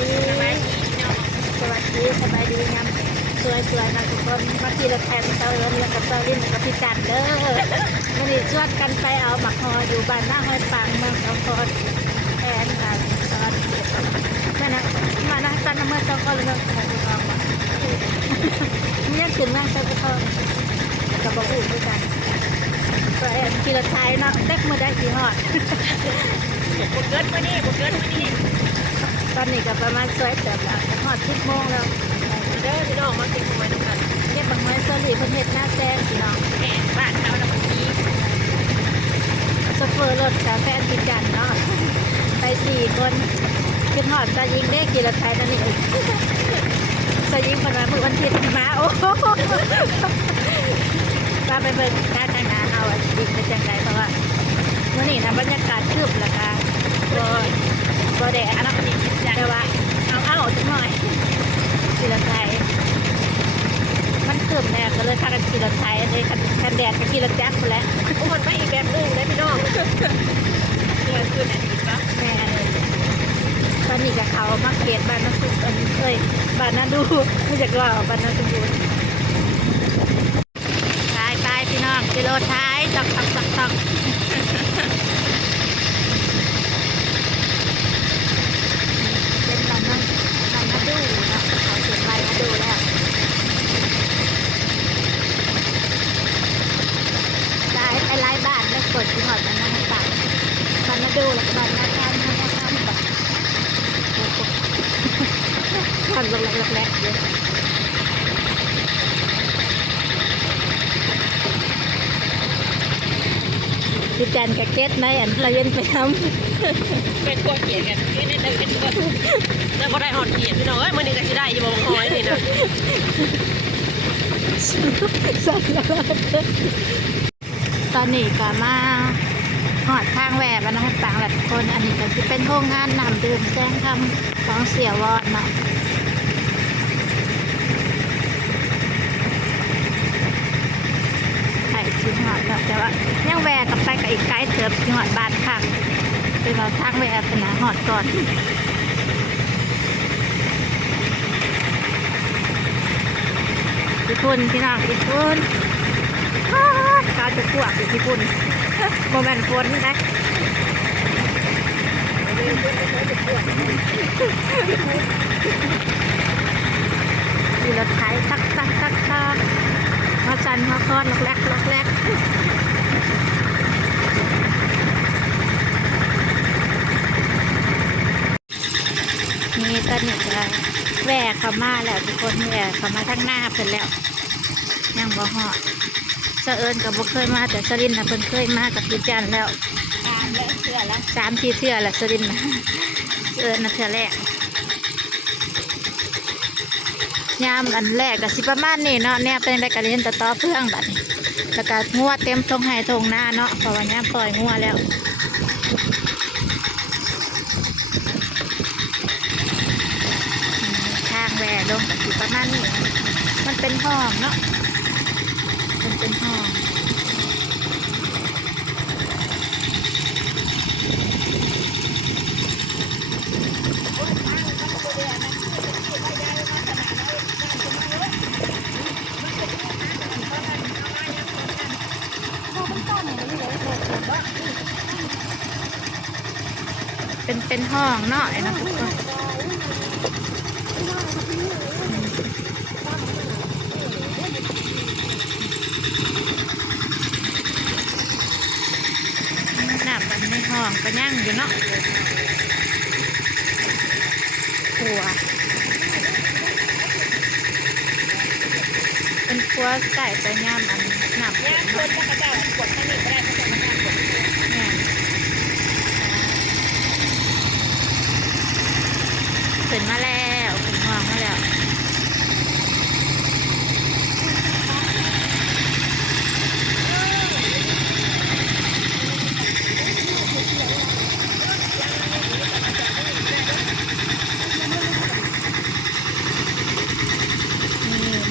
ดีสบายดีงามสวยนะทุกคนมาขี่รถแทนเซาเอิญแล้วก็เซาลิ้นกับพี่จันเด้อวันนี้ชวนกันไปเอาหมักฮออยู่บ้านหน้าห้อยปังเมืองสองคนแทนค่ะตอนเมื่อนะมานะตอนเมื่อสองคนเมืองของเราเนี่ยขึ้นมาเซาทองกับบอกอู่ด้วยกันก็แอนขี่รถไทยเนาะเด็กมือได้กี่หอดบุกเกินมานี่ตอนนี้ก็ประมาณสวยเติบแล้วหอด10 โมงแล้วเด้อพี่น้องมาเก็บหอยน้ำกันเก็บบางไม้เสื้อหลีเพิ่นเฮ็ดหน้าแซงพี่น้องแม่บ้านเขาเราพี่โซเฟอร์รถกับแฟนพี่จันเนาะไป4 คนขึ้นหอดซายิงได้กี่รถไทยนั่นนี่ซายิงเพิ่นว่ามื้อวันอาทิตย์มาโอ้มาไปเบิ่งการแต่งงานเอาดีเป็นจังได๋เพราะว่ามื้อนี้นะบรรยากาศคืบแล้วก็บ่แดดเนาะแต่ว่าเอาจังหน่อยขี่รถไทยมันคืบแน่ก็เลยพากันขี่รถไทยเลยคันแดดก็ขี่รถแจ๊กไปแล้วโอ้มันไม่อีกแบบนึงเลยพี่น้องเดือนคืนอาทิตย์ปะแม่ตอนนี้กับเขามาเกตบ้านน้ำซุปบ้านน้าดูไม่จากว่าบ้านน้าสมบูรณ์ตายพี่น้องกิโลท้ายตักเป็นบ้านน้าดูนะเขาเสียงใบน้าดูแล้วไอ้ไล่บ้านแล้วกดที่หอดบ้านน้าตักบ้านน้าดูแล้วก็บ้านน้าท่านแบบผ่อนลงแรกๆเยอะพี่แจนกับเก็ตในอันเราเย็นไปทำเป็นตัวเขียนกันนี่ได้เป็นตัวแล้วก็ได้หอดเขียนพี่น้องเอ้ยมันนี่ก็จะได้อยู่บางคอยนี่นะตอนนี้ก็มาหอดทางแหวกนะให้ต่างหลายคนอันนี้ก็จะเป็นโรงงานน้ำดื่มแจ้งคำของเสียวอดเนาะไข่ชิ้นหอดแต่ว่ายังแหวกกับไปกับอีกไกด์เติบชิ้นหอดบานค่ะเป็นเราทางแหวกเป็นหอดก่อนญี่ปุ่นพี่น้องญี่ปุ่นกาวจะพวกญี่ปุ่นโมเมนต์ฝนนะมีรถไถตักมาจันมาคอนล็อกแรกนี่ตอนนี้จะแหวกเข้ามาแล้วทุกคนแหวกเข้ามาทั้งหน้าเพิ่นแล้วยังบ่ฮอดเสะเอิญกับบ่เคยมาแต่สรินนะเพิ่นเคยมากับพี่จันแล้ว3 เทื่อแล้ว3 4 เทื่อแล้วสรินนะเอิญนะเทื่อแรกยามอันแรกก็สิประมาณนี้เนาะเนี่ยเป็นได้การเรียนต่อเพื่องบัดนี้แล้วก็งัวเต็มทงไห้ทงหน้าเนาะเพราะว่ายามปล่อยงัวแล้วทางแหวกลงก็สิประมาณนี้มันเป็นห้องเนาะเป็นห้องเป็นห้องเนาะไอ้นะทุกคนหนับมันในห้องก็ยั่งอยู่เนาะหัวเป็นครัวไก่ไปย่ามอันหนับย่างคนก็จะกดข้างนี้ก็ได้เขาจะมาย่างกดเนี่ยขึ้นมาแล้วขึ้นห้องมาแล้ว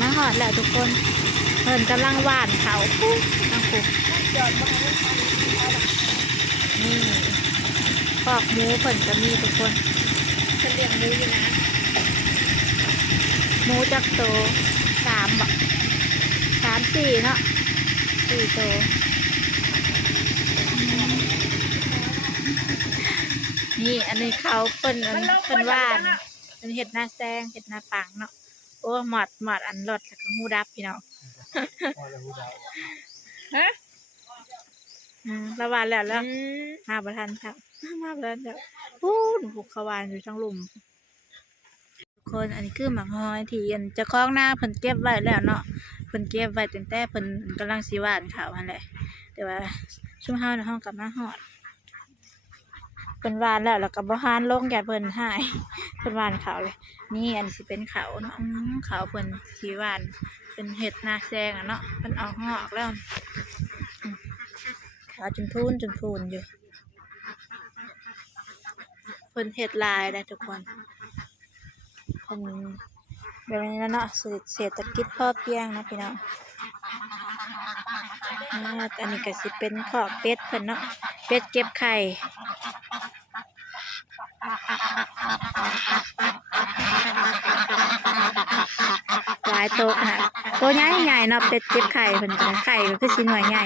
มาหอดแล้วทุกคนเพิ่นกำลังหว่านเขาปุ๊บนั่งปุ๊บนี่ปอกหมูเพิ่นจะมีทุกคน เลี้ยงหมูอยู่นะหมูจักโต3บ่3-4เนาะ4โตนี่อันนี้เขาเพิ่นว่านเป็นเห็ดหน้าแซงเห็ดหน้าปังเนาะโอ้หมอดอันรถแล้วก็หูดับพี่น้องฮะระวานแล้วมาประทันครับมาประทันแล้วพูดผูกขวานอยู่ทั้งลุมคนอันนี้คือหมักหอยที่อันจะคล้องหน้าเพิ่นเก็บไว้แล้วเนาะเพิ่นเก็บไว้ตั้งแต่เพิ่นกำลังสิหว่านข้าวนั่นแหละแต่ว่าช่วงเฮาในห้องกลับมาฮอดเพิ่นหว่านแล้วก็บ่หานลงแก่เพิ่นหายเพิ่นหว่านข้าวเลยนี่อันสิเป็นข้าวเนาะข้าวเพิ่นสิหว่านเป็นเห็ดนาแซงอ่ะเนาะเพิ่นออกงอกแล้วขาวจนพูนอยู่เพิ่นเห็ดลายได้ทุกคนเพิ่นแบบนี้แล้วเนาะเศรษฐกิจพอเพียงนะพี่น้องอันนี้ก็สิเป็นขอกเป็ดเพิ่นเนาะเป็ดเก็บไข่หลายโตขนาดโตใหญ่ๆเนาะเป็ดเก็บไข่เพิ่นไข่ก็คือสิหน่วยใหญ่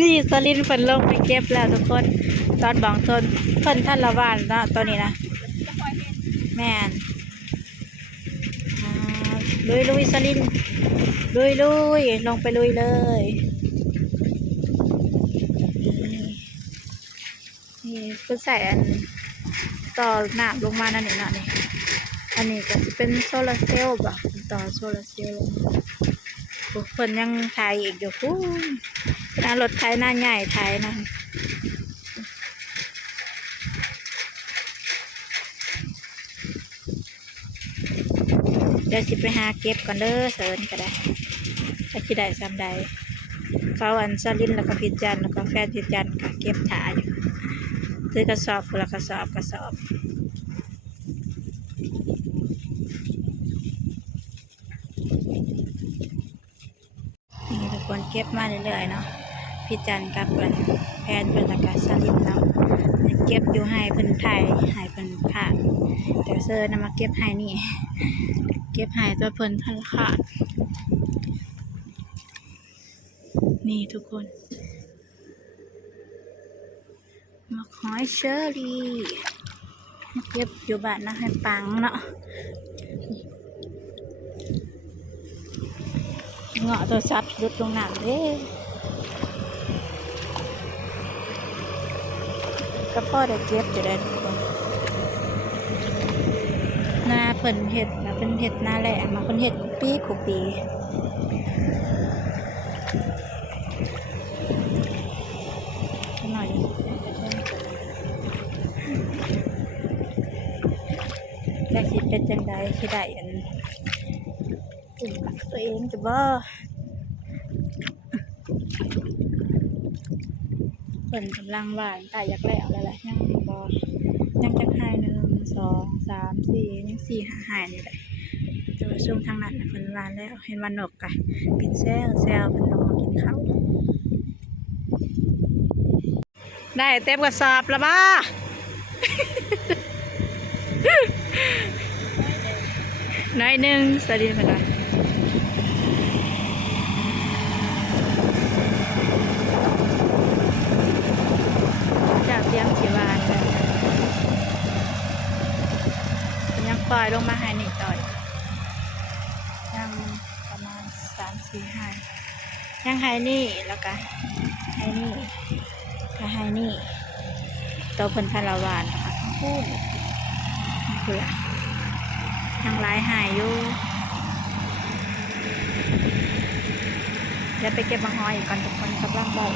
นี่สลินเพิ่นลงไปเก็บแล้วทุกคนตอนบางต้นเพิ่นท่านละวานเนาะตัวนี้นะแม่นลุยสลินลุยลงไปลุยเลยนี่เพิ่นใส่อันต่อหน้าลงมานั่นนี่เนาะนี่อันนี้ก็จะเป็นโซลาร์เซลล์บ่ต่อโซลาร์เซลล์เพิ่นยังถ่ายอีกอยู่ฟูนารถไถหน้าใหญ่ไถนะเดี๋ยวสิไปหาเก็บก่อนเด้อเสิร์นก็ได้ถ้าคิดได้ซ้ำใดเขาอันซาลินแล้วก็พิจันแล้วก็แฟนพิจันก็เก็บถ่ายอยู่ซื้อกระสอบคนละกระสอบนี่ทุกคนเก็บมาเรื่อยๆเนาะพิจันกับแฟนเป็นแล้วก็ซาลินเนาะเก็บอยู่ให้เพิ่นไทยให้เพิ่นขาดแต่เซอร์นำมาเก็บให้นี่เก็บให้ตัวเพิ่นทันขาดนี่ทุกคนมะขอยเชอรี่มาเก็บอยู่บ้านนะให้ปังเนาะเงาะตัวซับรุดลงน้ำเด้ก็พ่อได้เก็บอยู่ได้ทุกคนหน้าเพิ่นเห็ดนะเพิ่นเห็ดหน้าแหลมมาเพิ่นเห็ดคุปปีหน่อยได้สิเป็นจังใดสิได้อันตัวเองจะบ่เพิ่นกำลังหวานตายอยากแล้วอะไรยังบ่ยังจักหาย1 2 3 4ยัง4 5นี่แหละแต่ว่าช่วงทางนั้นเพิ่นหวานแล้วเห็นว่านกกะกินแซวเพิ่นลงมากินข้าวได้เต็มกระสอบแล้วบ้าน้อยหนึ่งสวัสดีเพื่อนจากเตียงสีวานเลยยังปล่อยลงมาให้นี่ต่อยยังประมาณ3 4 5ยังให้นี่แล้วก็ให้นี่ก็ให้นี่ตัวเพิ่นพลาวานนะคะพูดคือทางไลน์หายอยู่เดี๋ยวไปเก็บมะฮอยอีกก่อนทุกคนกำลังบอก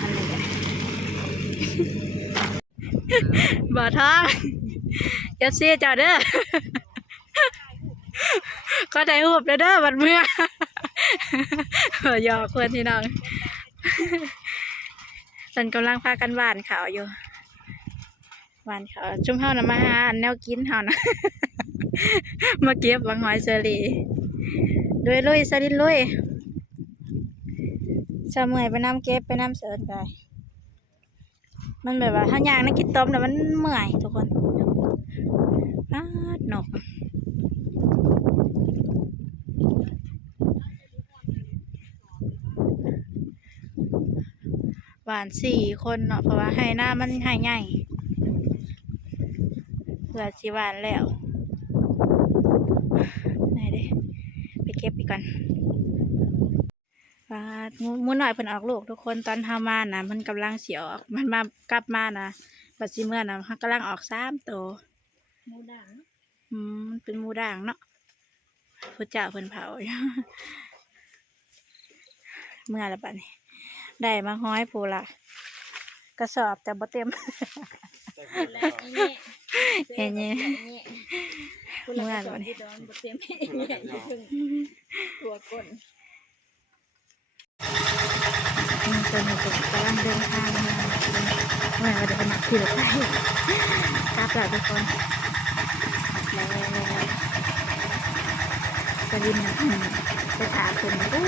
อันนี้เลยบ่อท้องเดี๋ยวซีเจ้าเด้อก็ได้หูบเด้อบัดเมื่อหยอกเพื่อนที่น้องตอนกำลังพากันหวานขาวอยู่หวานขาวชุ่มเฮานะมาหาแนวกินเฮานะมาเก็บบังหอยเชอรี่ลุยสลินลุย จะเมื่อยไปน้ำเก็บไปน้ำเสิร์นได้มันแบบว่าถ้าย่างในกินต้มแต่มันเมื่อยทุกคนนกหวาน4 คนเนาะเพราะว่าให้หน้ามันให้ใหญ่เผื่อสิหวานแล้วไหนเด้ไปเก็บอีกก่อนว่ามูหน่อยเพิ่นออกลูกทุกคนตอนเฮามานะมันกำลังเสียวออกมันมากลับมานะบัดสิเมื่อนะมันกำลังออก3 ตัวมูด่างมันเป็นมูด่างเนาะพระเจ้าเพิ่นเผาอยู่ เมื่อละบัดนี้ได้มาห้อยผู้ละกระสอบแต่บ่เต็มเห็นยังเมื่อละบัดนี้ตัวก้นคนกำลังเดินทางมาเมื่อวันเดียวกันขี่รถไฟกลับแล้วทุกคนแล้วสลินไปถามคนอู้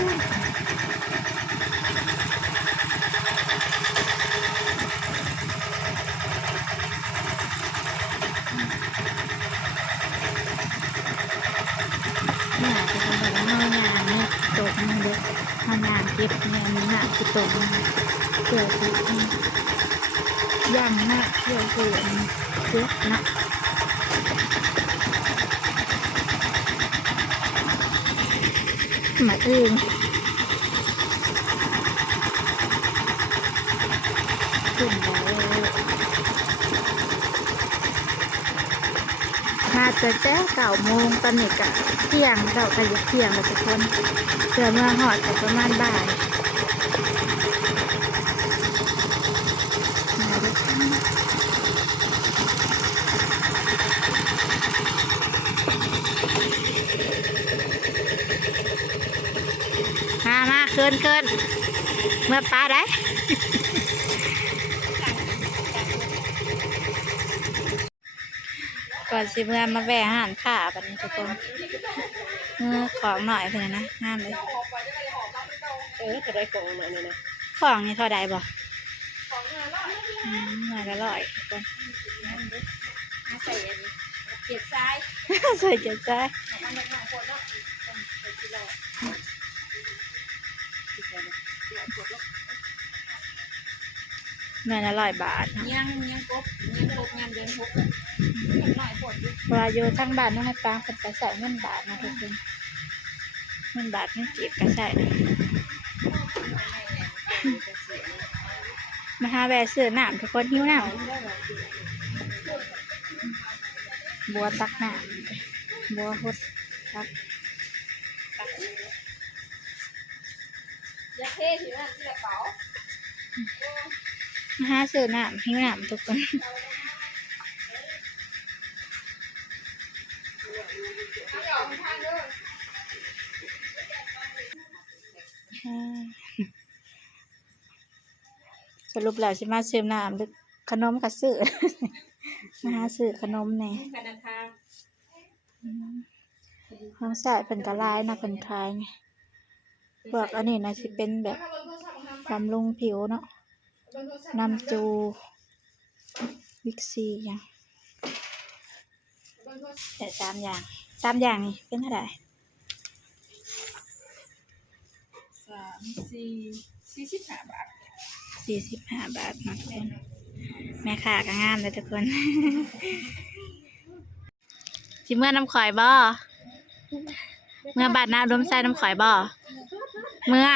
เนี่ยจะเป็นแบบว่างานนี่ตกมันเด็กงานเก็บเนี่ยมีหน้าคือตกเกี่ยวกับย่างหน้าเกี่ยวกับเก็บนะมาเองขึ้นแล้วมาจะแจ้ง9 โมงตอนนี้กะเที่ยงเก่าก็จะเที่ยงแล้วทุกคนเพื่อเมื่อหอดก็ประมาณบ่ายมาเกินเมื่อป้าได้ก่อนสิเมื่อมาแวะอาหารข่าบัดนี้ทุกคนของหน่อยเพื่อนนะงามเลยจะได้กล่องหน่อยนะ ของนี่เท่าใดบ่หน่อยละ100ทุกคนใส่เก็บซ้ายใส่เก็บซ้ายเงินละ100 บาทยังกบงานเดือน6ว่าอยู่ทั้งบ้านน้องตาเป็นกระใส่เงินบาทนะทุกคนเงินบาทไม่เก็บกระใส่มาหาแวะซื้อน้ำทุกคนหิวน้ำบัวตักน้ำบัวหดตักมาหาซื้อน้ำหิวน้ำทุกคนสรุปแล้วสิมาซื้อน้ำหรือขนมกับซื้อ มาหาซื้อขนมแน่ห้องใส่เป็นกระลายนะเป็นคลายไงพวกอันนี้นะสิเป็นแบบบำรุงผิวเนาะน้ำจูวิกซีอย่างแต่3 อย่างนี่เป็นเท่าไหร่45 บาท45 บาทนะทุกคนแม่ค้าก็งามเลยทุกคน สิเมื่อน้ำข่อยบ่เมื่อบาดน้ำล้มใส่น้ำข่อยบ่เมื่อ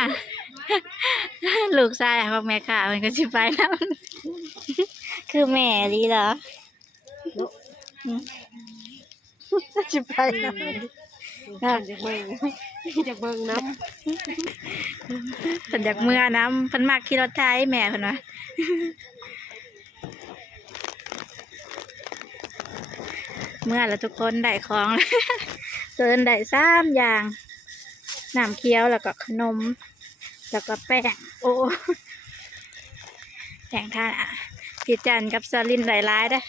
ลูกชายของแม่ค้ามันก็สิไปน้ำ คือแม่ดีเหรอสิไปน้ำจากเบิ่งน้ำเพิ่นอยากเมื่อน้ำเพิ่นมักขี่รถไถแม่เพิ่นว่าเมื่อแล้วทุกคนได้ของเกินได้3 อย่างน้ำเคี้ยวแล้วก็ขนมแล้วก็แป้งโอ้แป้งทานพี่จันกับซาลินหลายๆได้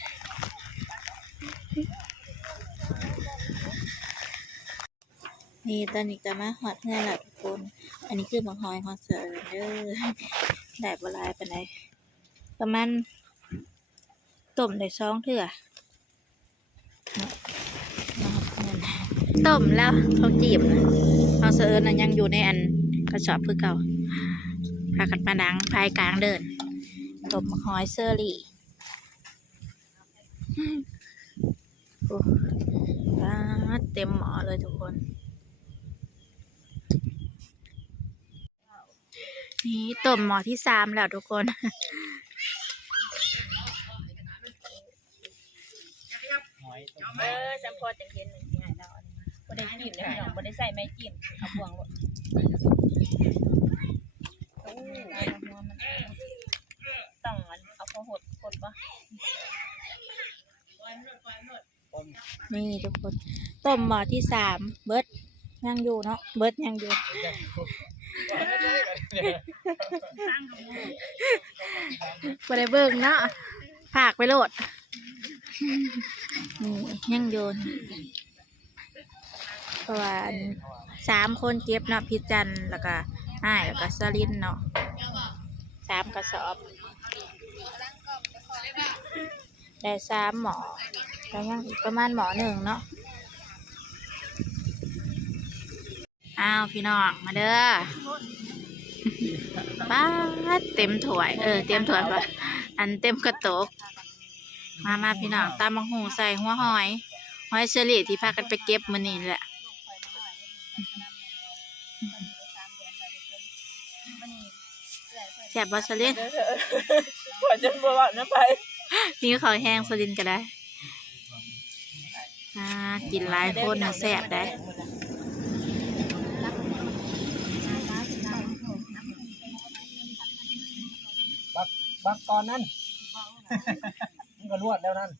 นี่ตอนนี้ก็มาฮอดเฮือนแล้วทุกคน อันนี้คือบักฮอยของเสือเด้อได้บ่หลายปานใดประมาณต้มได้2เทื่อเนาะมาฮอดเฮือนต้มแล้วเขาจีบนะของเสือน่ะยังอยู่ในอันกระสอบคือเก่าพากันมาดังภายกลางเดินต้มบักฮอยเซอรี่โอ้ว้าเต็มหม้อเลยทุกคน นี่ต้มหม้อที่3แล้วทุกคน จำพอจะเห็นหนึ่งที่หายเราบ่ได้จิ้มเลยพี่น้องบ่ได้ใส่ไม้จิ้มเอาพวงบ่โอ้หัวมันต้องเอาพอหดบ่ นี่ทุกคนต้มหม้อที่3เบิดยังอยู่เนาะเบิดยังอยู่ บ่ได้เบิ่งเนาะฝากไปโลดนี่ยังโยนเพราะว่า3คนเก็บเนาะพี่จันแล้วก็อ้ายแล้วก็สลินเนาะ3กระสอบได้3หม้อแล้วยังอีกประมาณหม้อหนึ่งเนาะอ้าวพี่น้องมาเด้อ ป้าดเต็มถ้วยเต็มถ้วยปะอันเต็มกระโตกมาพี่น้องตำบักหุ่งใส่หัวหอยเชอรี่ที่พากันไปเก็บมื้อนี้แหละแซ่บบ่สลิน ขอจนบ่ว่าน้ำไป มีข้าวแห้งสลินก็ได้กินหลายคนน่ะแซ่บได้บักตอนนั้น มันก็รวดแล้วนั่น